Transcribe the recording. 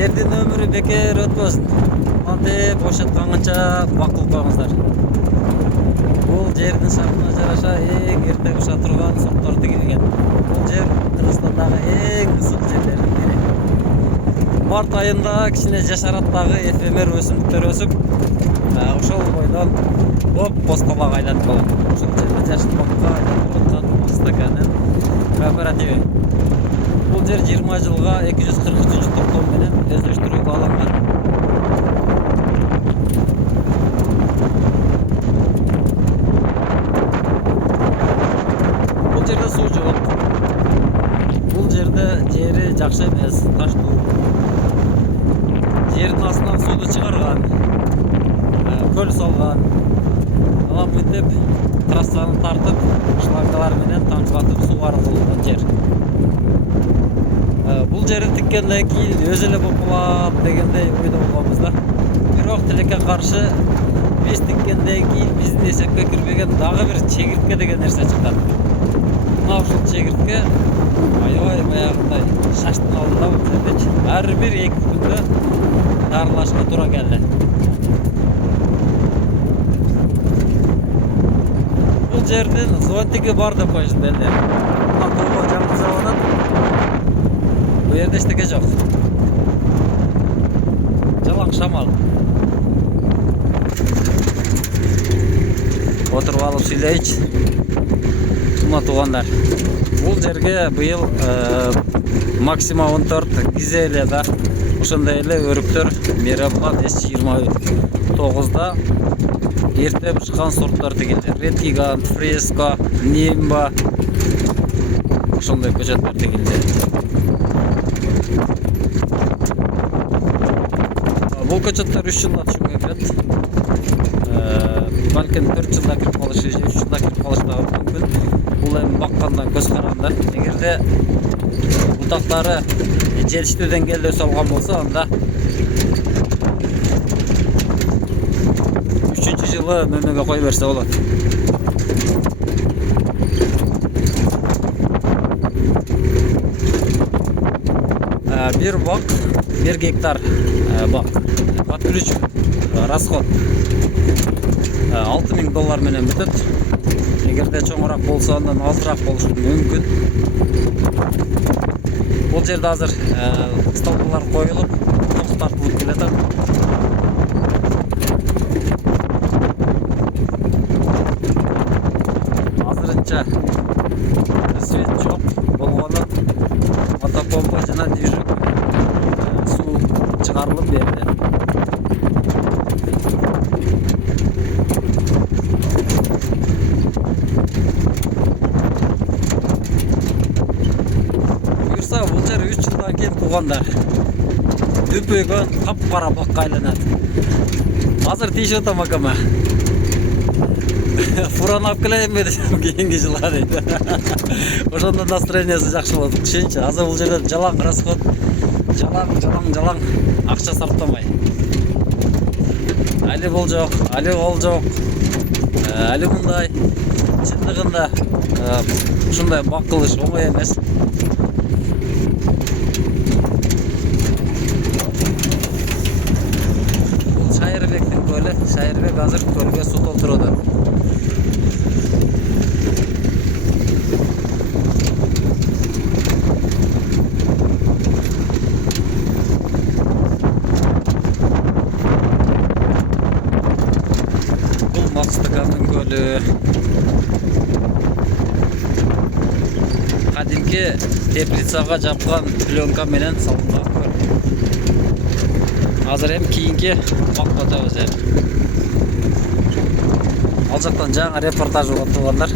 жердин өмүрү бекер өтпөсүн. Антип бошоткан канча бакылып коюңуздар. Бул жердин шартына жараша эң эрте быша турган сорттор тигилген. Бул жер Кыргызстандагы эң ысык жерлердин бири. Март айында кичине жашараттагы эфемер өсүмдүктөр өсүп, ошол бойдон боз талак айланып калат. Ошол жерде жашыл бакка айланып аткан Мастаканын кооперативи. Бул жер 20 жылга 243 токтом менен өздөштүрүүгө алынган. Бул жерде суу жок. Бул жерде жери жакшы эмес, таштуу. Жердин астынан сууну чыгарган, көл салган. Анан мынтип трассаны тартып, шлангалар менен тамчылатып суугарып болгон жер. Бул жерди тиккенден кийин өзү эле болуп калат дегендей ойдо болгонбуз да. Бирок тилекке каршы биз тиккенден кийин биздин эсепке кирбеген дагы бир чегиртке деген нерсе чыккан. Мына ушул чегиртке аябай баягындай шаштын алдында бул жердечи. Ар бир 2 күндө дарылашка туура келди. Бул жердин зонтиги бар деп коюшат элдер. Мына тоого жаңгыз атат. Bu yerde eşteke yok. Жалаң шамал. Отырып алып сүйлейич. Мына туугандар. Бул жерге быйыл Максима 14 гизеле да. Ошондой эле өрүктөр Мейрамган S29да эрте бышкан сорттор тигилди. Ред Гигант, Фреско, Нимба. Ошондой көчөттөр тигилди. Бул көчөттөр 3 жылда түшүнгө кирет. Балким 4 жылда кирип калышы, 3 жылда кирип калышы да мүмкүн. Бул эми баккандан көз караганда, эгерде бутактары жетиштүү деңгээлде өсө алган болсо, анда 3-чү жылы мөмөгө кой берсе болот. Bir bak, 1 гектар bak. Подключ расход $6000 менен бүтөт. Эгерде чоңураак болсо, андан азыраак болушу мүмкүн. Бул жерде азыр столбалар коюлуп, ток тартылып келатат. Азырынча свет жок болгону мотопомпа жана движок суу чыгарылып берди. Буюрса, бул жер 3 жылдан кийин туугандар. Дүпөйгөн капкара бакка айланат. Азыр тийишип атам акама. Фуран алып келейинби десем, кийинки жылга дейт. Ошондо настроениясы жакшы болот. Түшүнчү, азыр бул жерде жалаң расход, жалаң акча сарптамай. Али бол жок, али ол жок. Али мындай. Чындыгында ушундай бак кылыш оңой эмес. Бул Шайырбектин көлү. Шайырбек азыр көлгө суу толтуруда. Мастаканын көлү. Кадимки теплицага жапкан пленка менен салынган көл. Азыр эми кийинки бакка өтөбүз эми. Ал жактан жаңы репортаж болгон туугандар.